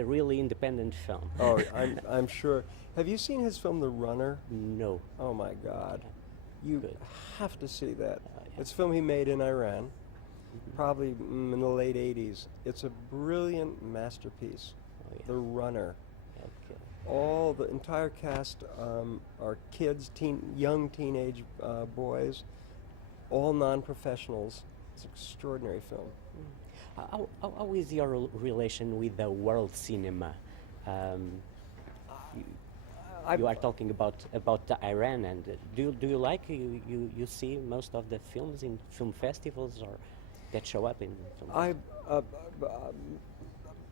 a really independent film. Oh, I'm sure. Have you seen his film The Runner? No. Oh my God. You Good. have to see that. Yeah. It's a film he made in Iran, Mhm. probably in the late 80s. It's a brilliant masterpiece. Oh The yeah. Runner. Okay. All the entire cast are kids, young teenage boys, all non-professionals. It's an extraordinary film. Mm. How is your relation with the world cinema? Um, you, I, you are talking about the Iran, and do you like you see most of the films in film festivals or that show up in film I, festivals? uh, uh,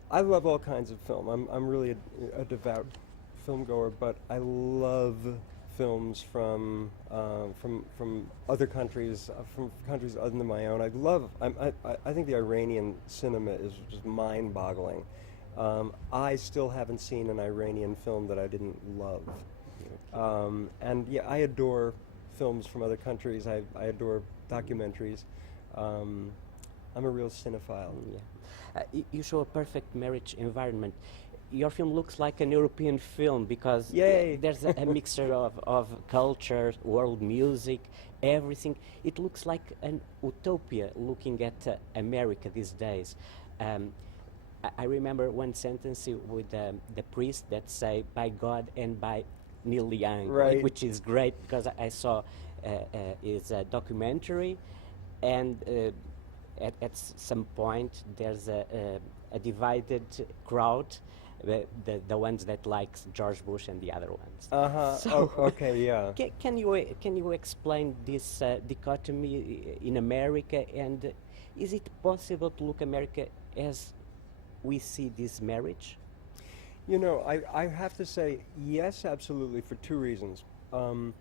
I love all kinds of film. I'm really a devout film goer, but I love films from other countries, from countries other than my own. I think the Iranian cinema is just mind-boggling. I still haven't seen an Iranian film that I didn't love. Okay. And yeah, I adore films from other countries. I adore documentaries. Um, I'm a real cinephile. Yeah. You show a perfect marriage environment. Your film looks like an European film because Yay! there's a mixture of culture, world music, everything. It looks like an utopia looking at America these days. Um, I remember one sentence with the priest that say, by God and by Neil Young, Right. which is great because I saw his documentary, and at some point there's a divided crowd, the ones that likes George Bush and the other ones. Uh-huh. So Oh, okay, yeah. can you explain this dichotomy in America, and is it possible to look America as we see this marriage? You know, I have to say yes, absolutely, for two reasons. Um,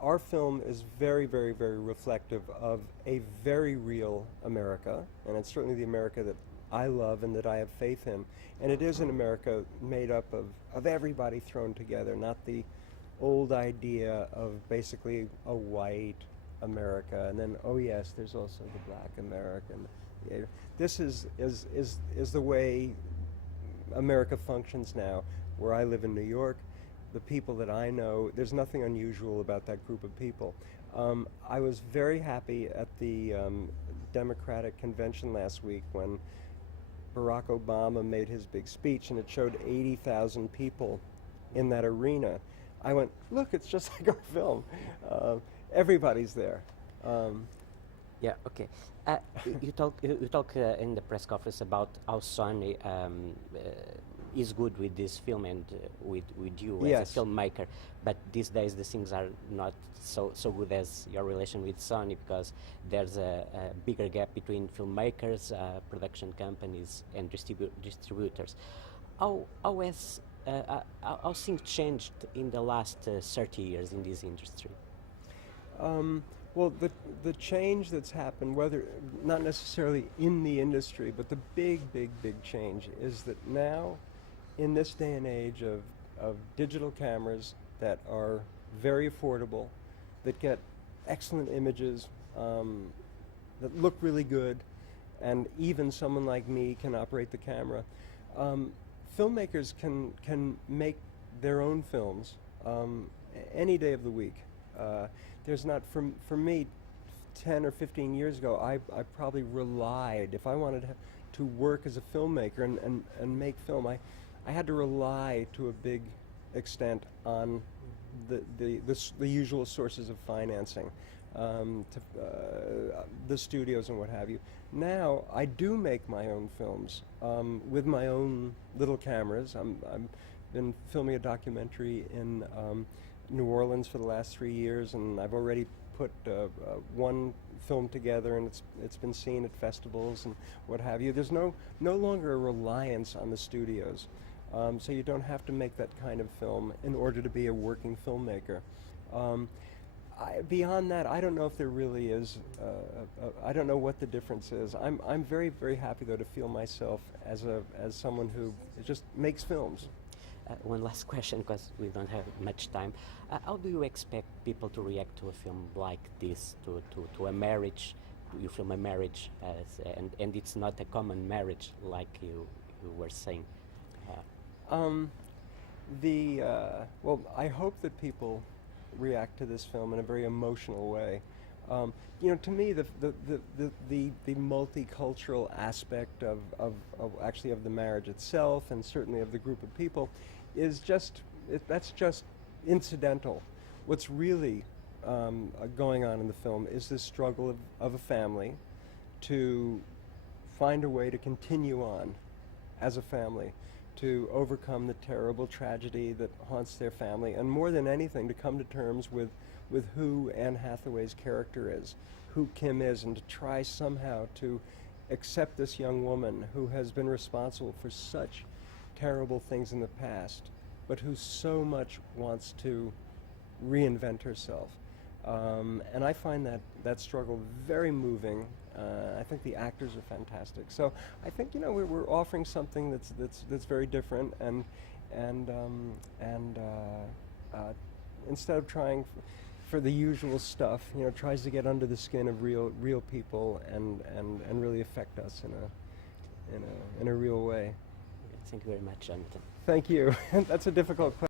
our film is very, very, very reflective of a very real America, and it's certainly the America that I love and that I have faith in. And it is an America made up of everybody thrown together, not the old idea of basically a white America, and then, oh yes, there's also the black American. Yeah, this is the way America functions now. Where I live in New York, the people that I know, there's nothing unusual about that group of people. I was very happy at the Democratic convention last week when Barack Obama made his big speech and it showed 80,000 people in that arena. I went, look, it's just like our film. Uh, Everybody's there. Um, Yeah, okay. You talk in the press conference about how Sony is good with this film and with you as a yes. filmmaker, but these days the things are not so good as your relation with Sony because there's a bigger gap between filmmakers, production companies, and distributors. How things changed in the last 30 years in this industry? Um, well, the change that's happened, whether not necessarily in the industry, but the big, big, big change is that now, in this day and age of digital cameras that are very affordable, that get excellent images, that look really good, and even someone like me can operate the camera. Um, Filmmakers can make their own films any day of the week. There's not for me 10 or 15 years ago I probably relied if I wanted to work as a filmmaker and make film I had to rely to a big extent on the usual sources of financing, the studios and what have you. Now I do make my own films with my own little cameras. I'm been filming a documentary in New Orleans for the last 3 years, and I've already put one film together, and it's been seen at festivals and what have you. There's no longer a reliance on the studios, so you don't have to make that kind of film in order to be a working filmmaker. Um, Beyond that, I don't know if there really is. I don't know what the difference is. I'm very, very happy though to feel myself as someone who just makes films. One last question, because we don't have much time. How do you expect people to react to a film like this, to a marriage? You film a marriage, and it's not a common marriage like you were saying. Um, well, I hope that people react to this film in a very emotional way. To me, the multicultural aspect of actually of the marriage itself, and certainly of the group of people, is that's just incidental. What's really going on in the film is this struggle of a family to find a way to continue on as a family, to overcome the terrible tragedy that haunts their family, and more than anything, to come to terms with who Anne Hathaway's character is, who Kim is, and to try somehow to accept this young woman who has been responsible for such terrible things in the past, but who so much wants to reinvent herself. And I find that struggle very moving. I think the actors are fantastic. So I think we're offering something that's very different, and instead of trying for the usual stuff, tries to get under the skin of real people and really affect us in a real way. Thank you very much, Jonathan. Thank you. That's a difficult question.